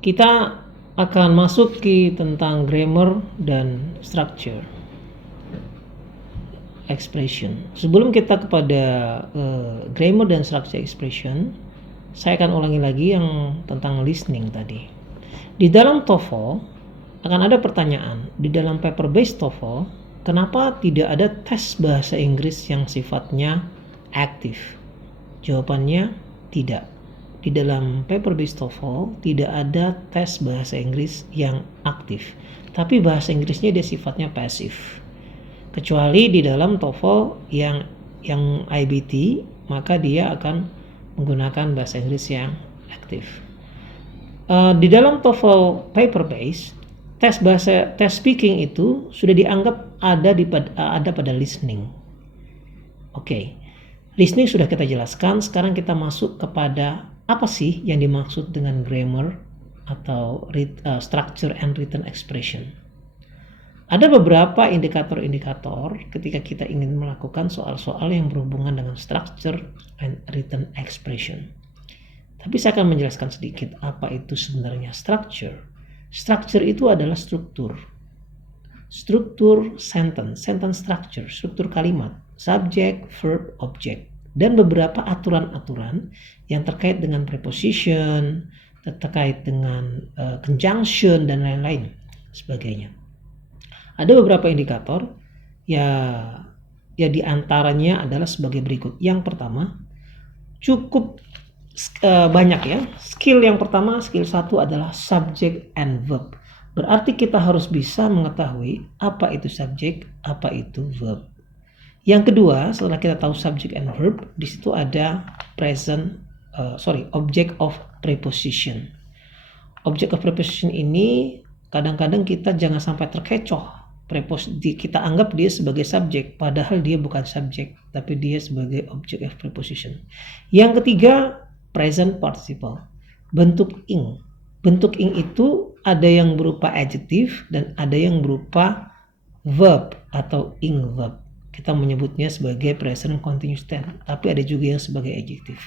Kita akan masuk ke tentang grammar dan structure expression. Sebelum kita kepada grammar dan structure expression, saya akan ulangi lagi yang tentang listening tadi. Di dalam TOEFL akan ada pertanyaan, di dalam paper based TOEFL, kenapa tidak ada tes bahasa Inggris yang sifatnya aktif? Jawabannya tidak. Di dalam paper based TOEFL tidak ada tes bahasa Inggris yang aktif, tapi bahasa Inggrisnya dia sifatnya pasif. Kecuali di dalam TOEFL yang IBT, maka dia akan menggunakan bahasa Inggris yang aktif. Di dalam TOEFL paper based, tes speaking itu sudah dianggap ada pada listening. Oke. Listening sudah kita jelaskan, sekarang kita masuk kepada apa sih yang dimaksud dengan grammar atau structure and written expression. Ada beberapa indikator-indikator ketika kita ingin melakukan soal-soal yang berhubungan dengan structure and written expression. Tapi saya akan menjelaskan sedikit apa itu sebenarnya structure. Structure itu adalah struktur sentence structure, struktur kalimat, subject, verb, object, dan beberapa aturan-aturan yang terkait dengan preposition, terkait dengan conjunction, dan lain-lain sebagainya. Ada beberapa indikator ya diantaranya adalah sebagai berikut. Yang pertama, cukup banyak ya. Skill yang pertama, skill 1 adalah subject and verb. Berarti kita harus bisa mengetahui apa itu subject, apa itu verb. Yang kedua, setelah kita tahu subject and verb, di situ ada object of preposition. Object of preposition ini kadang-kadang kita jangan sampai terkecoh. Kita anggap dia sebagai subjek, padahal dia bukan subjek, tapi dia sebagai object of preposition. Yang ketiga, present participle. Bentuk ing. Bentuk ing itu ada yang berupa adjective dan ada yang berupa verb atau ing verb. Kita menyebutnya sebagai present continuous tense, tapi ada juga yang sebagai adjective.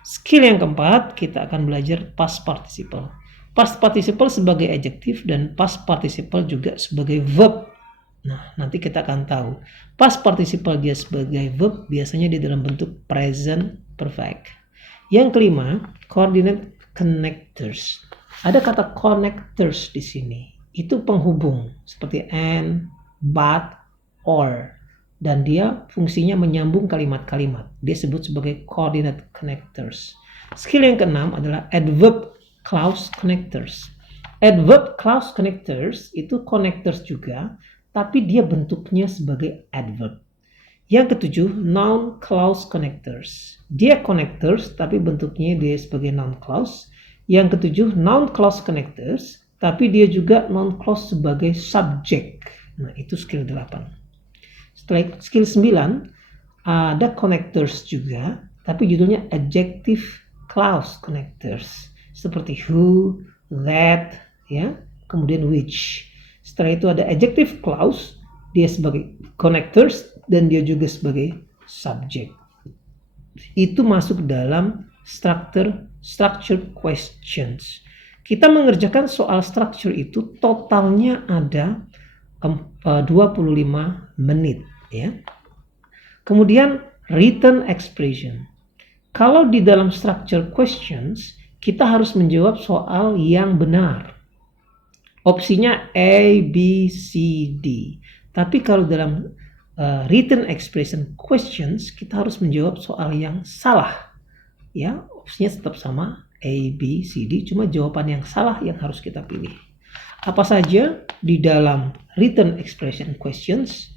Skill yang keempat, kita akan belajar past participle. Past participle sebagai adjective dan past participle juga sebagai verb. Nah, nanti kita akan tahu. Past participle dia sebagai verb biasanya di dalam bentuk present perfect. Yang kelima, coordinate connectors. Ada kata connectors di sini. Itu penghubung seperti and, but, or. Dan dia fungsinya menyambung kalimat-kalimat. Dia sebut sebagai coordinate connectors. Skill yang keenam adalah adverb clause connectors. Adverb clause connectors itu connectors juga, tapi dia bentuknya sebagai adverb. Yang ketujuh, noun clause connectors. Dia connectors, tapi bentuknya dia sebagai noun clause. Yang ketujuh, noun clause connectors, tapi dia juga noun clause sebagai subject. Nah, itu skill 8. Setelah skill 9, ada connectors juga, tapi judulnya adjective clause connectors. Seperti who, that, ya, kemudian which. Setelah itu ada adjective clause, dia sebagai connectors, dan dia juga sebagai subject. Itu masuk dalam structure questions. Kita mengerjakan soal structure itu totalnya ada 25 menit ya. Kemudian written expression. Kalau di dalam structure questions kita harus menjawab soal yang benar. Opsinya A, B, C, D. Tapi kalau dalam written expression questions kita harus menjawab soal yang salah. Ya, opsinya tetap sama A, B, C, D, cuma jawaban yang salah yang harus kita pilih. Apa saja di dalam written expression questions?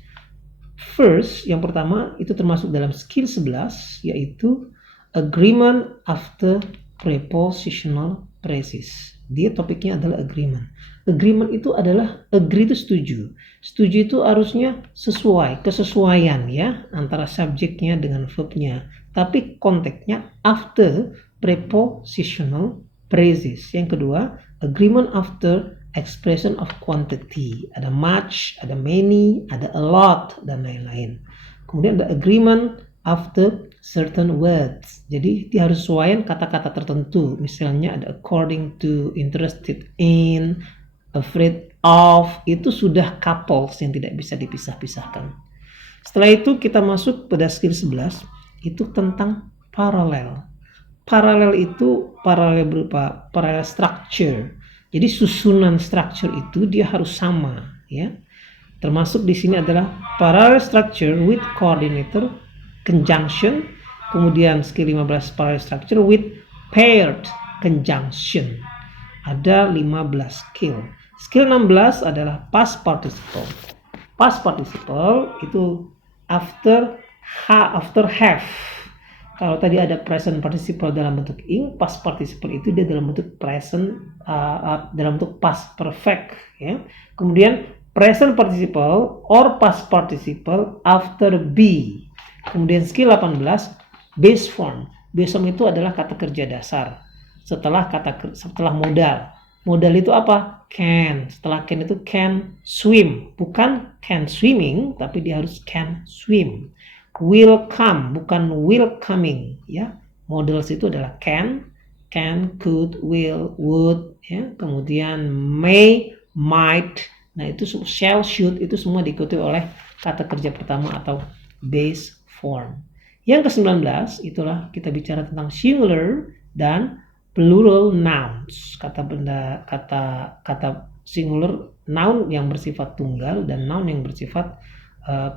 First, yang pertama itu termasuk dalam skill 11, yaitu agreement after prepositional phrases. Dia topiknya adalah agreement. Agreement itu adalah agree itu setuju. Setuju itu harusnya sesuai, kesesuaian ya antara subjeknya dengan verbnya. Tapi konteksnya after prepositional phrases. Yang kedua, agreement after expression of quantity. Ada much, ada many, ada a lot, dan lain-lain. Kemudian ada agreement after certain words. Jadi dia harus sesuaikan kata-kata tertentu. Misalnya ada according to, interested in, afraid of, itu sudah couples yang tidak bisa dipisah-pisahkan. Setelah itu kita masuk pada skill 11, itu tentang paralel. Paralel itu paralel berupa parallel structure. Jadi susunan structure itu dia harus sama, ya. Termasuk di sini adalah parallel structure with coordinator, conjunction, kemudian skill 15 parallel structure with paired conjunction. Ada 15 skill. Skill 16 adalah past participle. Past participle itu after have. Kalau tadi ada present participle dalam bentuk ing, past participle itu dia dalam bentuk present, dalam bentuk past perfect, ya. Kemudian present participle or past participle after be. Kemudian skill 18 base form. Base form itu adalah kata kerja dasar setelah modal. Modal itu apa? Can. Setelah can itu can swim, bukan can swimming, tapi dia harus can swim. Will come, bukan will coming, ya. Modals itu adalah can, could, will, would, ya. Kemudian may, might. Nah, itu shall, should, itu semua diikuti oleh kata kerja pertama atau base form. Yang ke-19 itulah kita bicara tentang singular dan plural nouns. Kata singular noun yang bersifat tunggal dan noun yang bersifat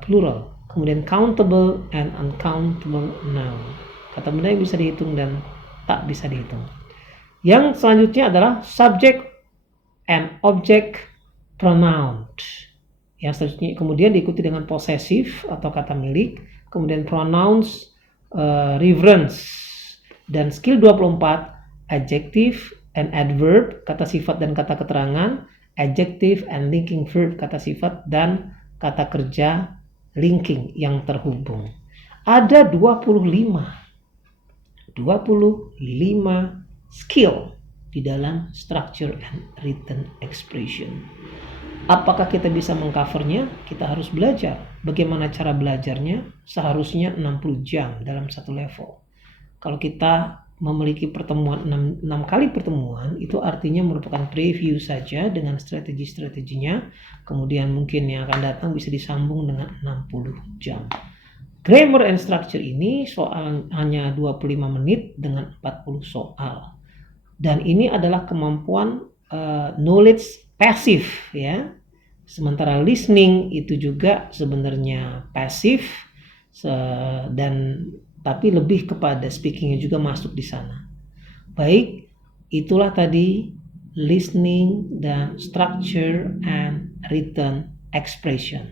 plural. Kemudian countable and uncountable noun. Kata benda yang bisa dihitung dan tak bisa dihitung. Yang selanjutnya adalah subject and object pronouns. Yang selanjutnya kemudian diikuti dengan possessive atau kata milik, kemudian pronouns, reference, dan skill 24 adjective and adverb, kata sifat dan kata keterangan, adjective and linking verb, kata sifat dan kata kerja linking yang terhubung. Ada 25 skill di dalam structure and written expression. Apakah kita bisa mengcovernya? Kita harus belajar. Bagaimana cara belajarnya? Seharusnya 60 jam dalam satu level. Kalau kita memiliki pertemuan 6 kali pertemuan, itu artinya merupakan preview saja dengan strategi-strateginya. Kemudian mungkin yang akan datang bisa disambung dengan 60 jam. Grammar and structure ini soal hanya 25 menit dengan 40 soal. Dan ini adalah kemampuan knowledge passive, ya. Sementara listening itu juga sebenarnya pasif, dan tapi lebih kepada speakingnya juga masuk di sana. Baik, itulah tadi listening dan structure and written expression.